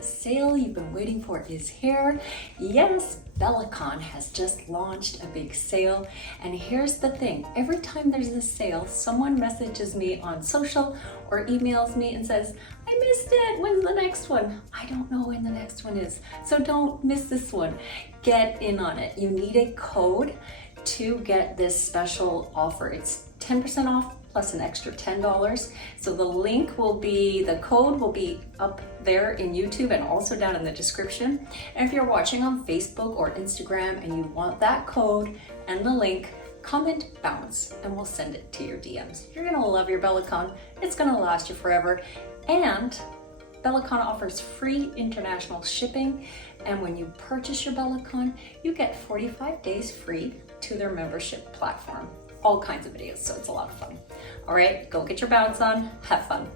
the sale you've been waiting for is here. Yes, Bellicon has just launched a big sale. And here's the thing, every time there's a sale, someone messages me on social or emails me and says, I missed it, when's the next one? I don't know when the next one is, so don't miss this one. Get in on it. You need a code to get this special offer. It's 10% off plus an extra $10. So the link will be, the code will be up there in YouTube and also down in the description. And if you're watching on Facebook or Instagram and you want that code and the link, comment bounce and we'll send it to your DMs. You're gonna love your Bellicon. It's gonna last you forever. And Bellicon offers free international shipping. And when you purchase your Bellicon, you get 45 days free to their membership platform. All kinds of videos, so it's a lot of fun. All right, go get your bounce on, have fun.